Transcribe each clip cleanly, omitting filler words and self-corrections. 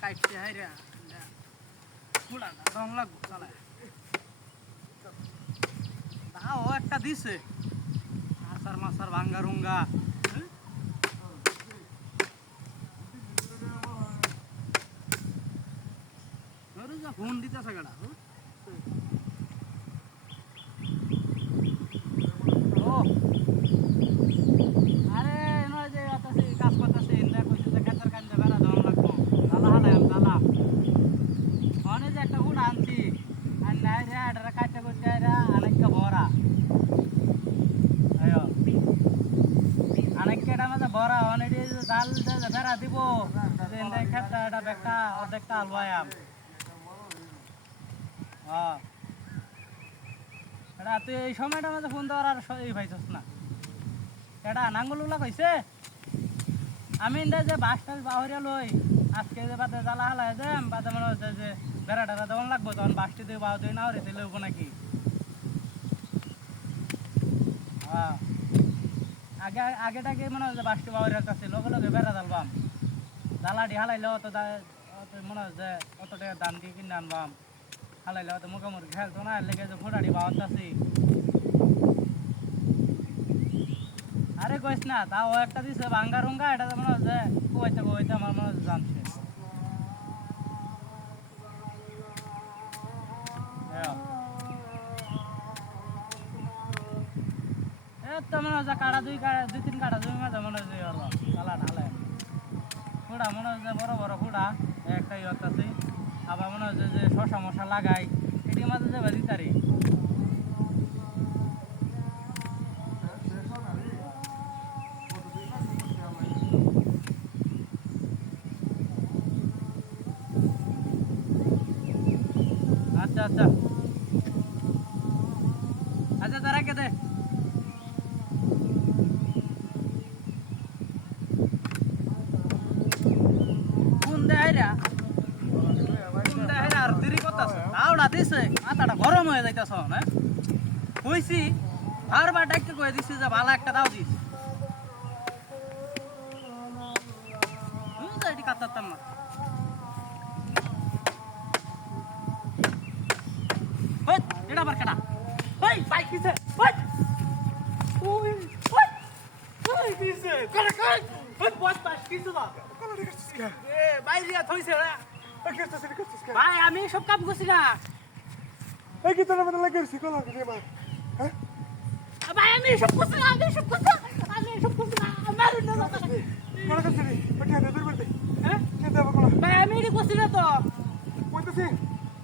কাটতে হয় রে পুরা দম লাগবো চালায় তাও একটা দিছে আসার মাসার ভাঙ্গা রুঙ্গা ফোন দিতেছে গাড়া ও আরে নয় যে আতাছে কাজ করতেছে ইন্দা কইছে যে কাঁচার কান্দে বেড়া দম লাগবো দালা হালাম দালা অনেক যে একটা হুড আনছি আর নাই রে এটা কাটতে করতে রে অনেকটা ভরা আয়ো অনেকটা মাঝে ভরা অনেক জাল বেড়া দিব ইন্দা খেতে এটা বেকা অর্ধেকটা আলবায়াম হ্যাঁ এটা তুই এই সময়টার মধ্যে ফোন দেওয়ার আর এই পাইছস না এটা নাঙ্গলগুলা কইছে আমি ইন্দা যে বাস টাস বাহরিয়া লই আজকে যে বাদে জ্বালা হালাই যাম বাদে মনে হচ্ছে যে বেড়া টেরা দেওয়ান লাগবো তখন বাসটি দিয়ে বাহ দিয়ে না হরে দিলে হবো নাকি হ্যাঁ আগেটাকে মনে হচ্ছে বাসটি বাহরিয়ার কাছে লগে লগে বেড়া জ্বালবাম জ্বালাটি হালাইলে অত মনে হচ্ছে যে অত টাকা দাম দিয়ে কিনে আনবাম হালাইলে অত মুখোমুখি খেলতো না লেগে যে ফোটাটি বাহত আছি আরে কইস না তাও একটা দিছে ভাঙ্গা রুঙ্গা এটা মনে হচ্ছে কুয়াইতে আমার মনে হচ্ছে জানছে তো মনে হচ্ছে কাটা দুই তিন কাটা দুই মাঝে মনে হচ্ছে কালা ঢালে ফুড়া মনে হচ্ছে বড় বড় ফুড়া একটা ইয়ত আছে আবার মনে হচ্ছে যে শশা মশা লাগাই এটির মাঝে যে বাজি তারি আচ্ছা আচ্ছা আচ্ছা তারা কে দে কোন দেয়রা আর দেরি করতেছে তাওটা দিছে মাথাটা গরম হয়ে যাইতেছ না কইছি বারবার ডাক্তার কয়ে দিছি যে ভালো একটা দাও দিস এটি কাতারতাম না এটা আবার কেটা ওই বাইক দিছে ওই ওই ওই দিছে করে কই ওই বস পাস কিছু না এ বাইরিয়া থইছে রে ভাই আমি সব কাম করছি না এই কি তোর মধ্যে লাগিয়েছি কলা কে ভাই হ্যাঁ ভাই আমি সব করছি না আমি সব করছি না আমার না কলা করছিস ওটা দে দূর হ্যাঁ কে দেব কলা ভাই আমি এডি করছি না তো কইতেছি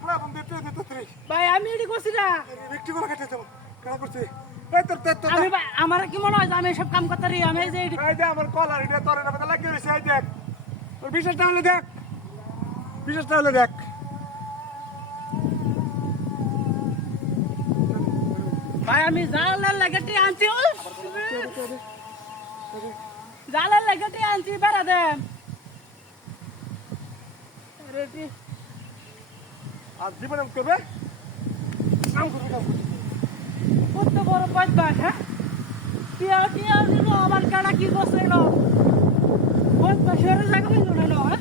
কলা বন্ধ দে তুই ভাই আমি এডি করছি না ব্যক্তি কলা কেটে দেব কলা করছিস এই তোর আমি ভাই আমার কি মনে হয় যে আমি সব কাম করতে আমি যে এই দে আমার কলা এটা তোর না মধ্যে লাগিয়েছি এই দেখ তোর বিশেষটা হলে দেখ বিশেষটা হলে দেখ ভাই আমি জালের লাগাটি আনছি জালের লাগাটি আনছি বেড়া দে আর জীবনে করবে কাম করবে কত বড় বদমাশ হ্যাঁ টিয়া দিল আমার কাটা কি করছে বদমাশ হয়ে যাবে না হ্যাঁ